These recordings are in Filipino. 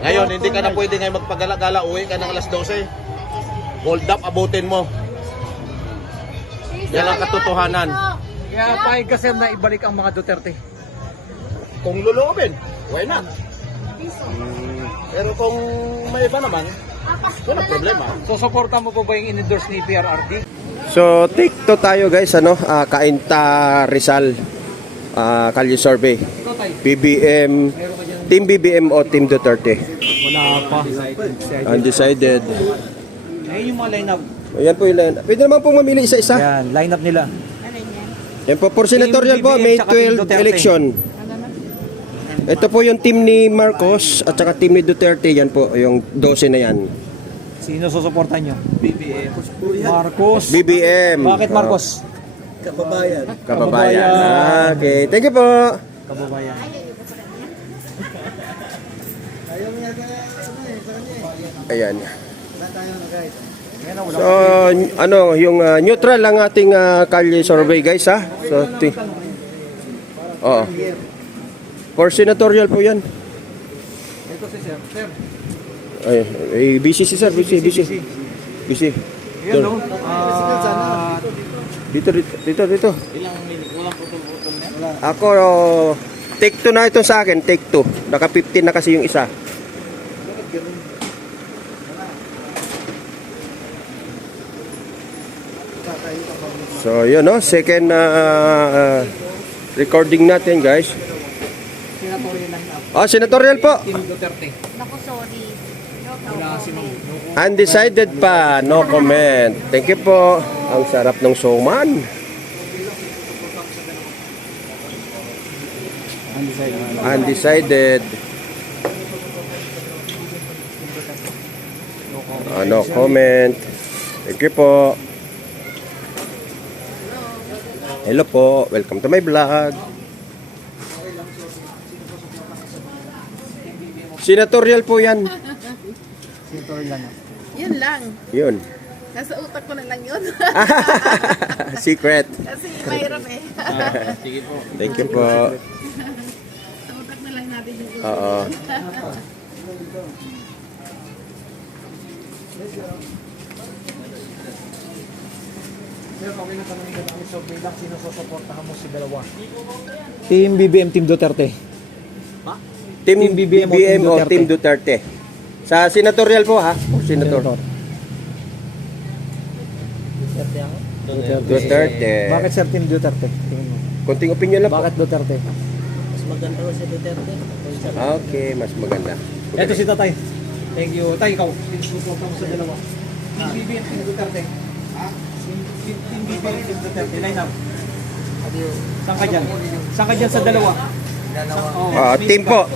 Ngayon, hindi ka na pwede ngayon magpagala-gala. Uwi ka ng alas 12. Hold up, abutin mo. Yan ang katotohanan. Kaya pahig ka sir na ibalik ang mga Duterte. Kung luluobin, why not? Pero kung may iba naman, wala problema. So suporta mo po ba yung in-endorse ni PRRD? So, take to tayo guys, Kainta Rizal, Kalye Survey. Ikaw tayo. BBM, Meron ka dyan. Team BBM o Team Duterte? Wala pa. Undecided. Ayun yung mga lineup. Ayan po yung line. Pwede naman pong mamili isa-isa. Yan, lineup nila. Yan po, for senatorial po, BBM May tsaka Team 12 Duterte. election. Ito po yung team ni Marcos at saka team ni Duterte. Yan po, yung 12 na yan. Sino susuportan nyo? BBM. Marcos. BBM. Bakit Marcos? Kababayan. Okay, thank you po. Kababayan. Ayan. So, yung neutral lang ating Kalye Survey guys ha. So, oo. For senatorial po yan. Ito si sir. Sir. Ay, busy si sir, busy. Yan no? Dito. Ilang walang putol-putol na? Ako, take 2 na ito sa akin, take 2. Naka 15 na kasi yung isa. So, yun no, second recording natin guys. Senatorial lineup. Senatorial po. Team Duterte. Naku, sorry. Wala si Ma'am. Undecided pa, no comment. Thank you po. Ang sarap ng showman. Undecided. No comment. Thank you po. Hello po. Welcome to my vlog. Senatorial po yan. Senatorial lineup. Yun lang. Yun. Nasa utak ko na lang yun. Secret. Kasi mahirap eh. Sige po. Thank you po. Sa utak na lang natin yung utak. Oo. Sir, okay na tanongin ka namin sa Pilak, sino susuportahan mo si dalawa? Team BBM, Team Duterte. Team Team BBM BBM o o Team Team Duterte? Sa senatorial po ha? O senator? Duterte. Bakit sir Team Duterte? Tingin mo. Konting opinion lang po. Bakit Duterte? Okay, mas maganda. Ito si Tatay. Thank you. Tay, ikaw. Sinusuporta mo sa dalawa. Team BBM, Team Duterte. Team BBM, Team Duterte. Line up. Saan ka dyan? Saan ka dyan sa dalawa? Team po.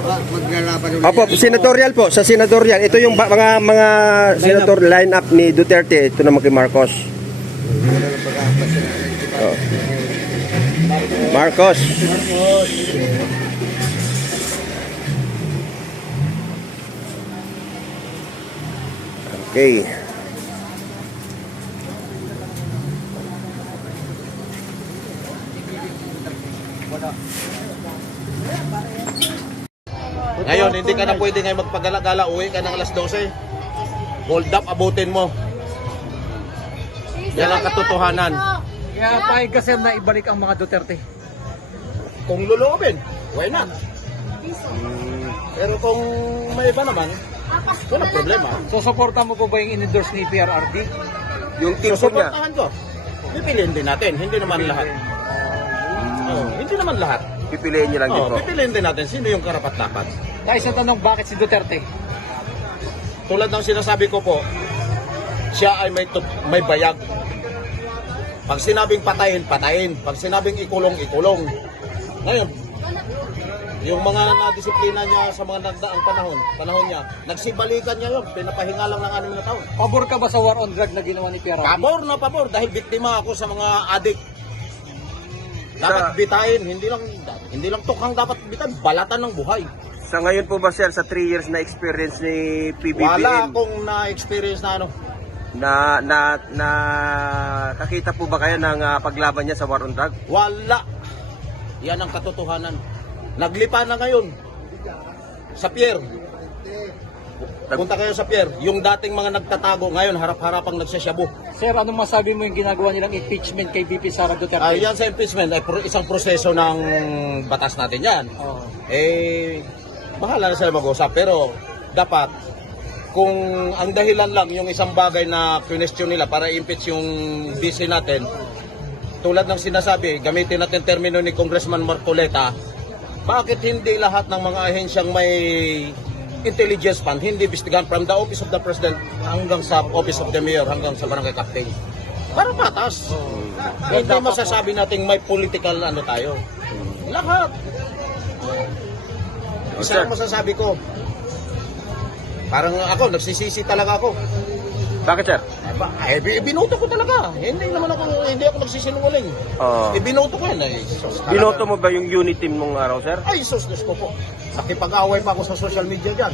Opo, senatorial po. Sa senatorial. Ito yung mga senator line-up ni Duterte. Ito naman kay Marcos. Oh. Marcos. Okay. Ngayon, hindi ka na pwede ngayon magpagala-gala. Uwi ka ng alas 12. Hold up, abutin mo. Yan ang katotohanan. Kaya pahig ka sir na ibalik ang mga Duterte. Kung luluobin, why not? Pero kung may iba naman, wala problema. So suporta mo po ba yung in-endorse ni PRRD? Yung team po niya. Susuportahan ko. Pipiliin din natin, hindi naman lahat. Hindi naman lahat. Pipiliin niyo lang din po. Pipiliin din natin sino yung karapat-dapat. Tayo sa tanong, bakit si Duterte? Tulad ng sinasabi ko po, siya ay may bayag. Pag sinabing patayin, patayin. Pag sinabing ikulong, ikulong. Ngayon, yung mga nadisiplina niya sa mga nagdaang panahon niya, nagsibalikan niya yun, pinapahinga lang ng 6 na taon. Pabor ka ba sa war on drug na ginawa ni PRRD? Pabor na pabor dahil biktima ako sa mga adik. Dapat bitain, hindi lang tukhang dapat bitain, balatan ng buhay. Sa ngayon po ba sir, sa 3 years na experience ni PBBM? Wala akong na-experience na ano. Na nakita po ba kayo ng paglaban niya sa war on drug? Wala. Yan ang katotohanan. Naglipa na ngayon sa pier. Punta kayo sa pier. Yung dating mga nagtatago, ngayon harap-harapang nagsasyabu. Sir, anong masabi mo yung ginagawa nilang impeachment kay VP Sara Duterte? Yan sa impeachment ay isang proseso ng batas natin yan. Oo. Bahala na sila mag-usap. Pero dapat, kung ang dahilan lang yung isang bagay na question nila para impeach yung DC natin, tulad ng sinasabi, gamitin natin termino ni Congressman Marcoleta, bakit hindi lahat ng mga ahensyang may intelligence fund, hindi bistigan from the office of the president hanggang sa office of the mayor, hanggang sa barangay captain? Para patas. Hindi masasabi natin may political ano tayo. Lahat. Isa lang masasabi ko. Parang ako, nagsisisi talaga ako. Bakit, sir? Binoto ko talaga. Hindi ako nagsisinungaling. Binoto ko yan. Binoto mo ba yung unit team nung araw, sir? Ay, sus ko po. Nakipag-away pa ako sa social media dyan.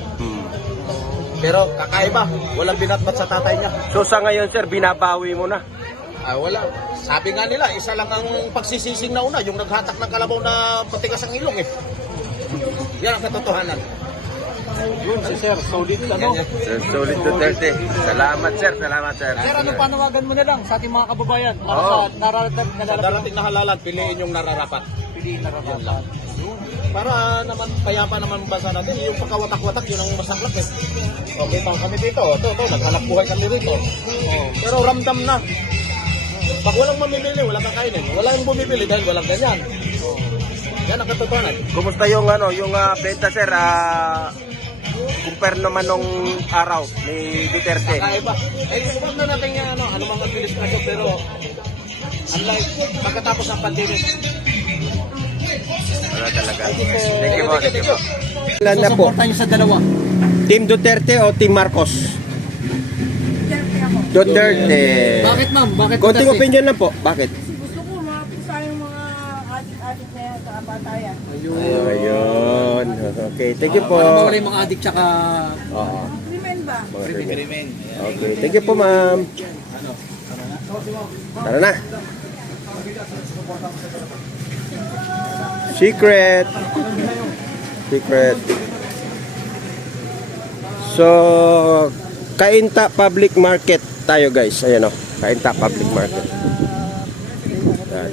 Pero kakaiba, walang binatbat sa tatay niya. So sa ngayon, sir, binabawi mo na? Wala. Sabi nga nila, isa lang ang pagsisising na una, yung naghatak ng kalabaw na patigas ang ilong eh. Yan ang katotohanan. Yun, si Sir, solid ano. Sir Solid Duterte. Salamat, sir. Salamat, sir. Sir, anong panawagan mo na lang sa ating mga kababayan? Para Oo. sa nararamdaman Sa darating na halalan, piliin yung nararapat. piliin na rapat. Para naman, payapa naman ang bansa natin. Yung pagkawatak-watak, yun ang masaklap eh. Okay, pang kami dito. Ito, naghanap buhay kami rito. Pero ramdam na. Pag walang mamimili, walang kakainin. Walang bumibili dahil walang ganyan. Yan ang katotohanan. Kumusta yung yung benta, sir? Compare naman nung araw ni Duterte. Kakaiba. Huwag na natin yung ano mga administrasyon, pero unlike pagkatapos ng pandemic. Wala talaga. Thank you po. Thank you po. Ilan na po? Susuportahan niyo sa dalawa. Team Duterte o Team Marcos? Duterte. Bakit ma'am? Bakit Konting Duterte? opinion lang po. Bakit? Gusto ko mapusa yung mga adik-adik na yan sa kabatayan. Ayun. Okay. Thank you po. Para mawala yung mga adik tsaka Oo. Krimen ba? Mga krimen. Okay. Thank you po, ma'am. Tara na. Secret. Secret. So, Kainta Public Market tayo, guys. Ayan o. Kainta Public Market. Yan.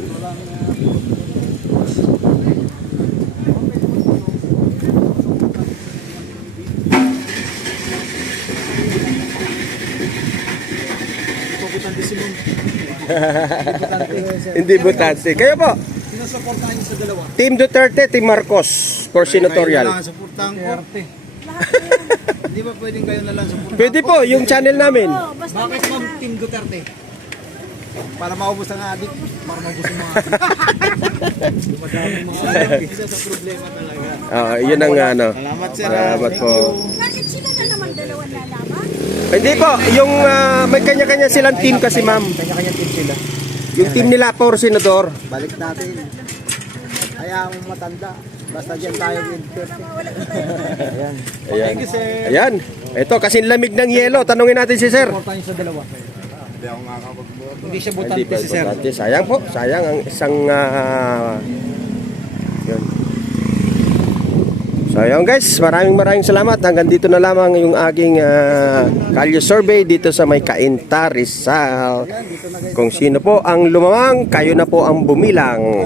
Hindi butante. Kayo po. sinusuportahan niyo sa dalawa. Team Duterte, Team Marcos for senatorial. Suportahan ko. Hindi ba pwedeng kayo na lang suportahan? Pwede po, yung channel namin. Oo, basta Bakit ma'am Team Duterte? Para maubos ang adik. Para maubos yung mga adik. Dumadaming mga adik. Isa sa problema talaga. Yun ang ano. Salamat sir. Salamat po. bakit sila na naman dalawa lalaban? Hindi po, yung may kanya-kanya silang team kasi, ma'am. Kanya-kanya team sila. Yung team nila for senador. Balik natin. Kaya ang matanda. Basta dyan tayo with 30. Ayan. Ayan. Ayan. Ito, kasi lamig ng yelo. Tanungin natin si sir. Suportahan niyo sa dalawa. Hindi ako makakapagboto. Hindi siya Hindi butante pa si Sir. importante. Sayang po. Sayang ang isang yun. So yun guys, maraming salamat. Hanggang dito na lamang yung aking kalye survey dito sa may Kainta, Rizal. Kung sino po ang lumamang, kayo na po ang bumilang.